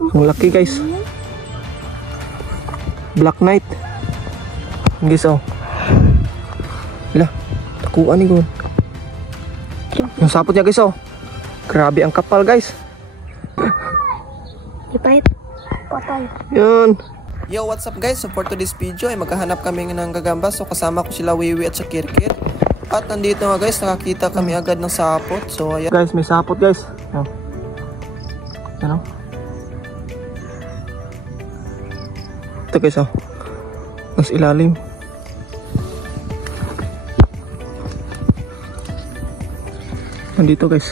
Ang laki guys. Black Knight. Guys oh. Wala. Takuan ni Gon. Yung sapot niya guys oh. Grabe ang kapal guys. Ipait. Patay. Yun. Yo, what's up guys? So for today's video ay maghahanap kami ng gagamba. So kasama ko sila Wiwi at sa Kirkir. At nandito nga guys, nakakita kami agad ng sapot. So ayan. Guys, may sapot guys. Yan. Yan oh. Ito guys oh. Mas ilalim. Nandito guys.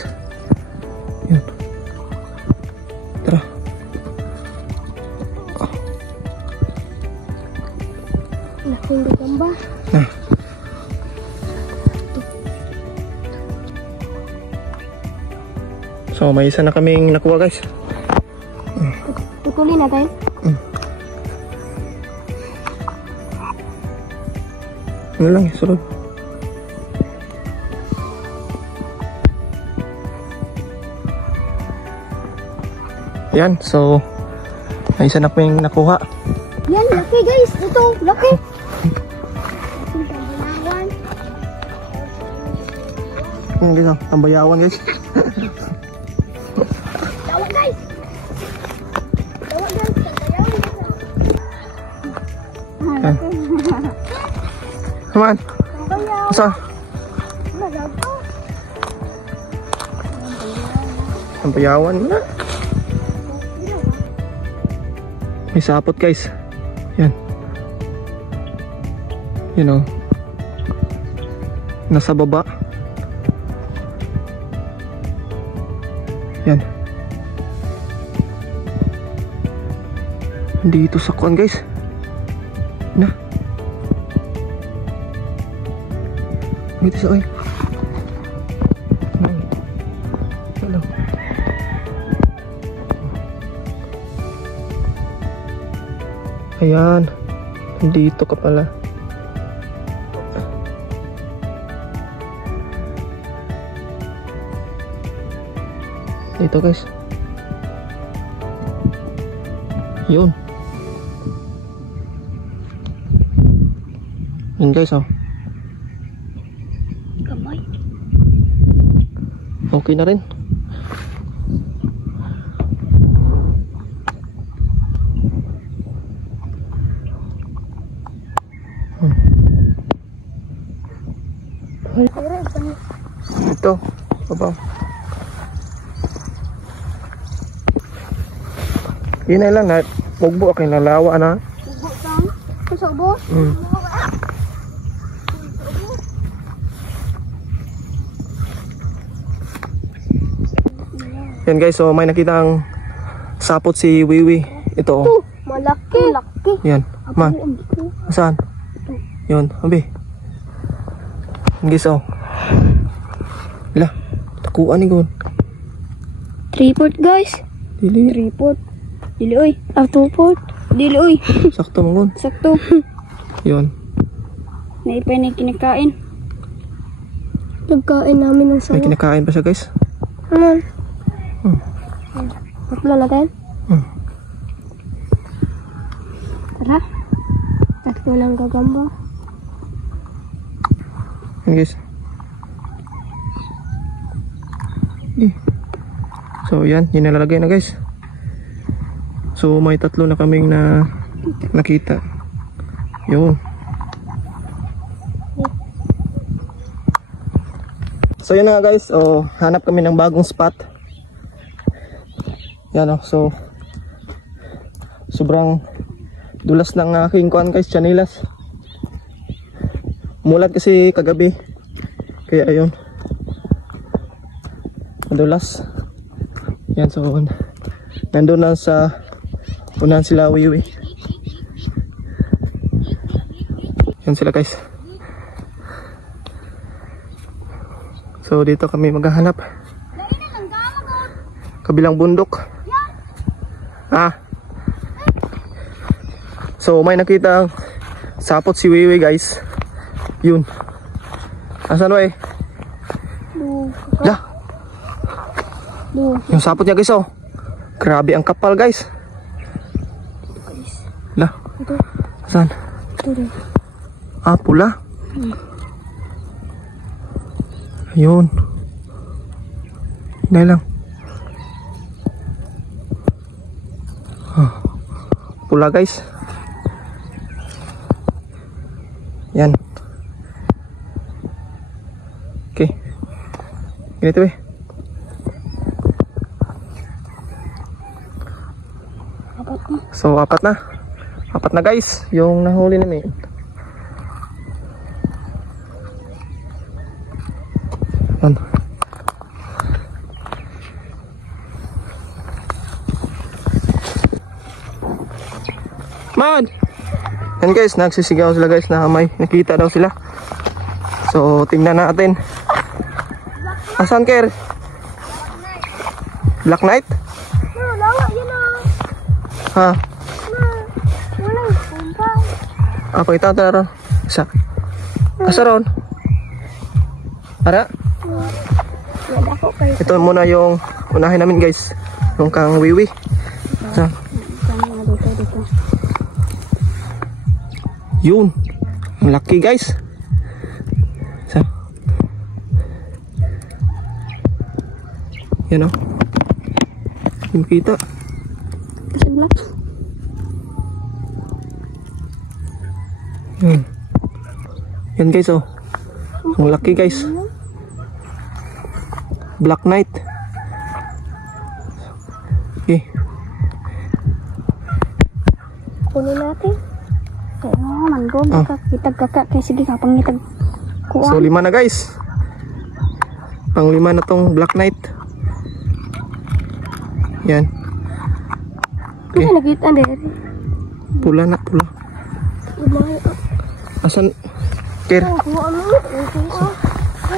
Yan. Tara. Laking gagamba. Nah. So may isa na kaming nakuha guys. Putulin natin. Ano lang, sulod. Yan, so may isa na kaming nakuha. Yan, laki guys. Ito, laki. Yan guys, tambayawan guys. Tawag guys. Tawag guys. Yan. Come on. Asa? Tambayawan na. May sapot guys. Yan. You know. Nasa baba. Yan. Dito sa kuan guys. Na. Dito sa ay. Hello. Ayan. Dito ka pala. Dito guys. Yun. Yun guys oh. Kamay. Okay na rin. Ito, baba. Yun na lang na, mugbo ako yung lalawa na. Ubo tang. Kusobo. Yan guys, so may nakita ang sapot si Wiwi. Ito oh. Malaki. Malaki. Yan, man. Saan? Yun, abi. Yan guys oh. Wala, takuan ni Gon. 3-port guys. Dili. 3-port. Dili oy. 2-port. Dili oy. Sakto mo Gon. Sakto. Yun. Naipay na kinakain. Nagkain namin ng May kinakain pa siya guys. Ano? Tatlo natin? Tara. Tatlo lang gagamba. Yan guys. So yan, yun nalalagay na guys. So may tatlo na kaming nakita. Yun. So yun na guys, oh, hanap kami ng bagong spot. Yan oh, so sobrang dulas ng aking kuan guys, chanilas. Mulat kasi kagabi. Kaya ayun. Madulas. Yan, so nandun lang sa unahan sila Wiwi. Yan sila guys. So dito kami maghahanap. Kabilang bundok. So may nakita ang sapot si Wiwi guys. Yun. Asan eh? Lah. Yung sapot niya guys oh. Grabe ang kapal guys. Lah. Ito. Saan? Ito rin. Ah, pula. Ayun. Hinay lang. Pula guys. Yan. Okay. Ganito eh. Apat na. So, apat na. Apat na guys. Yung nahuli namin. Yan. Man! Yan guys, nagsisigaw sila guys na may nakita daw sila. So, tingnan natin. Asan Ker? Black Knight? No, lawa yun Ha? Wala yung kumpang. Ako ito ron. Isa. Asa ron? Ara? Wala ko kayo. Ito muna yung unahin namin guys. Yung kang wiwi. Sa. Dito. Yun. Ang laki guys. Sa. Yan o. Yung kita. Kasi black. Yan guys oh. Ang laki guys. Black Knight. Okay. Kunin natin. Kaya manggod. Kitag kakak. Kaya sige ka pangitag. So 5 na guys. Pang 5 na tong Black Knight. Yan. Okay. Ano nakita din? Pula na, pula. Asan? Kir.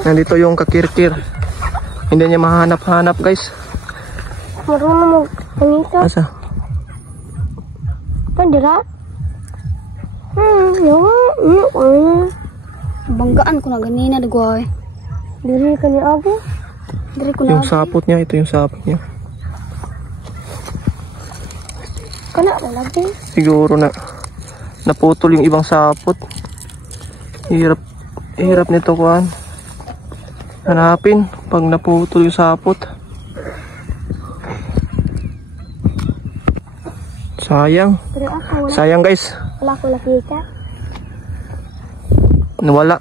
Nandito yung kakirkir. Hindi niya mahanap-hanap guys. Marunong mo pangita. Asa? Pandira? Banggaan ko na ganina dagway. Diri ka ni Abo? Diri ko na. Yung sapot niya, ito yung sapot niya. Kana na lagi. Siguro na naputol yung ibang sapot. Hirap nito kuan. Hanapin pag naputol yung sapot. Sayang. Pero ako Sayang guys. wala ko nakita. Nawala.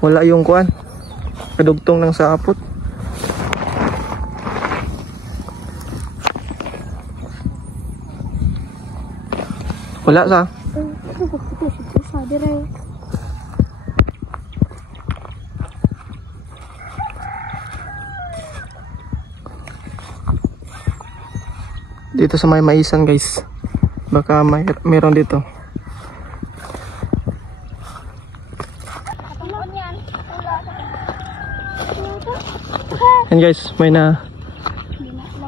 Wala yung kuan. Kadugtong ng sapot. Wala sa. Sa dire. Dito sa may maisan guys. Baka meron dito. Yan guys, may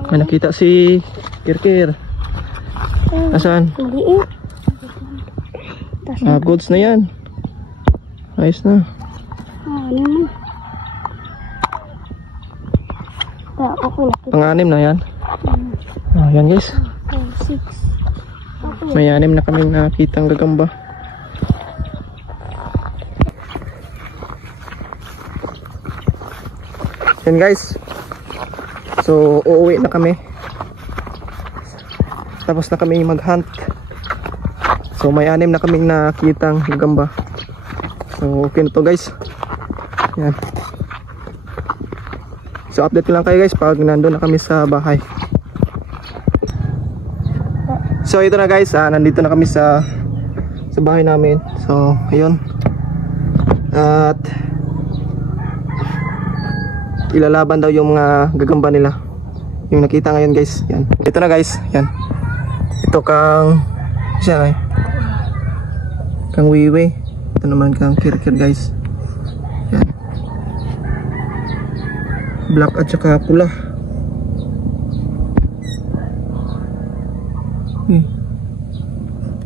nakita si Kirkir. Nasaan? Maliit. Goods na yan. Ayos na. Ano mo? Ako nakita. Pang-anim na yan. Yan guys. 6. May 6 na kaming nakitang gagamba. Yan guys. So uuwi na kami. Tapos na kami mag-hunt. So may 6 na kaming nakitang gagamba. So okay na to guys. Yan. So update lang kayo guys pag nandun na kami sa bahay. So ito na guys, nandito na kami sa bahay namin. So ayun. At ilalaban daw yung mga gagamba nila. Yung nakita ngayon guys. Yan. Ito na guys. Yan. Ito kang siya ay. Kang wiwi. Ito naman kang kirkir guys. Yan. Black at saka pula.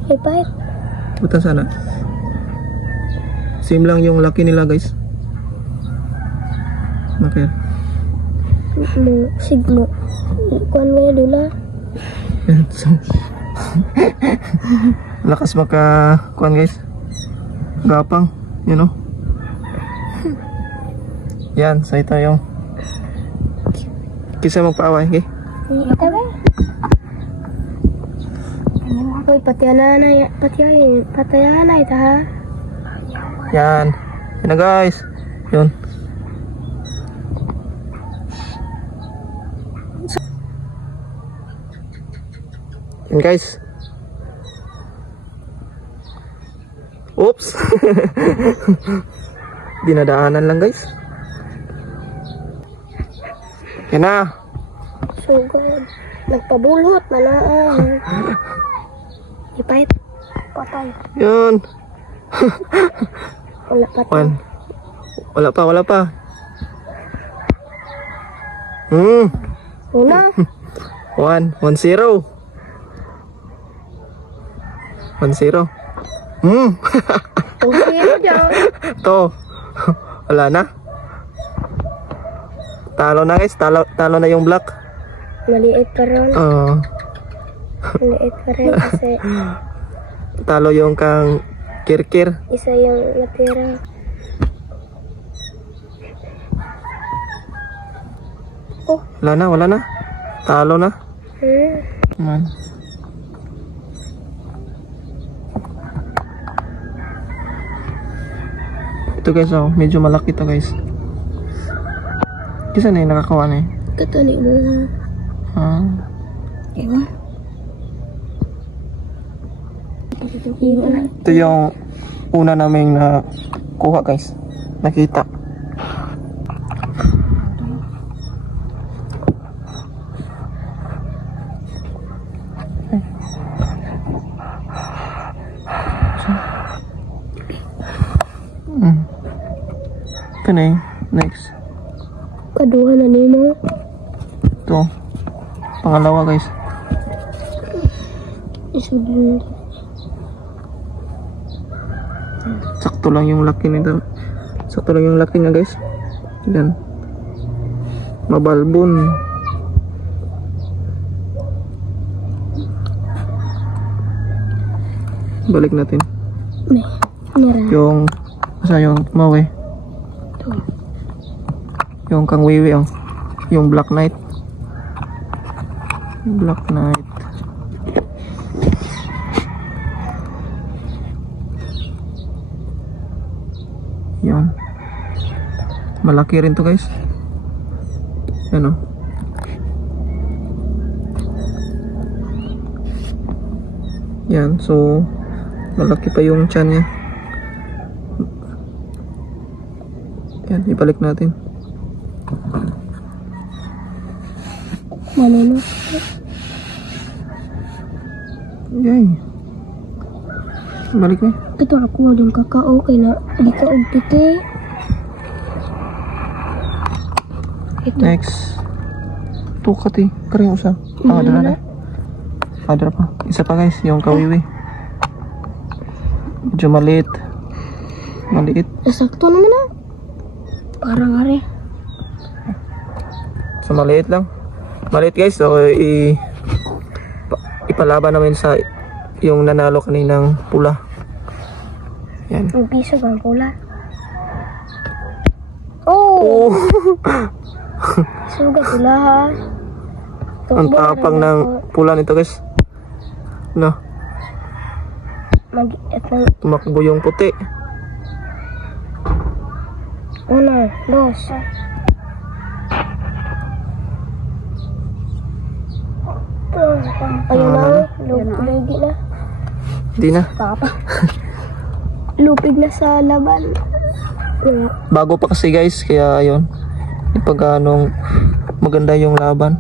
Hey, bye. Butan sana. Same lang yung laki nila guys. Okay. Sigmo. Kuan mo dula. Yan, so lakas makakuan guys, gapang, you know. Yan, so ito yung kisa magpaaway, okay? Ito ba? Uy, patayanan na ito ha. Yan, yun na guys, yun. Yan guys. Oops. Dinadaanan lang guys. Yan na. So good. Nagpabulot na lang. Ipait. Patay. Yun. Wala patay. Wala pa. Una. 1-0. 1-0. Kung sino dyan. To. Wala na. Talo na guys. Talo na yung black. Maliit pa rin. Maliit pa rin kasi talo yung kang kirkir. isa yung natira. Oh. Wala na. Talo na. Man. Ito guys, oh, medyo malaki to guys. Kisa na yung nakakawa na eh. Katani mo ha. Ewa. Ito yung una naming nakuha guys. Nakita. Ito na eh. Next. Kaduha na ni mo. Ito. Pangalawa guys. Isudin. Sakto lang yung laki nito. Sakto lang yung laki niya guys. Yan. Mabalbon. Balik natin. May. Nira. Yung asa yung mawe. Yung kang wiwi oh. Yung Black Knight. Black Knight. Yan. Malaki rin to guys. Yan oh. Yan, so malaki pa yung tiyan niya. Yan, ibalik natin. Ano na? Yay. Balik na. Ito ako din kakao kay na di ka og titi. Ito. Next. Tukati. Kaya usa. Dala na. Dala pa. Isa pa guys, yung kawiwi. Medyo maliit. Maliit. Sakto naman na. Parang hari. So maliit lang. Maliit guys. So ipalaban namin sa yung nanalo kaninang pula. Yan. Ang piso bang pula? Oh! Suga pula ha. Ang tapang ng pula nito guys. No. Tumakbo yung puti. 1, 2. Ayun na, lugi na. Hindi na. Papa. Lupig na sa laban. Bago pa kasi guys, kaya ayun. Ipag anong maganda yung laban.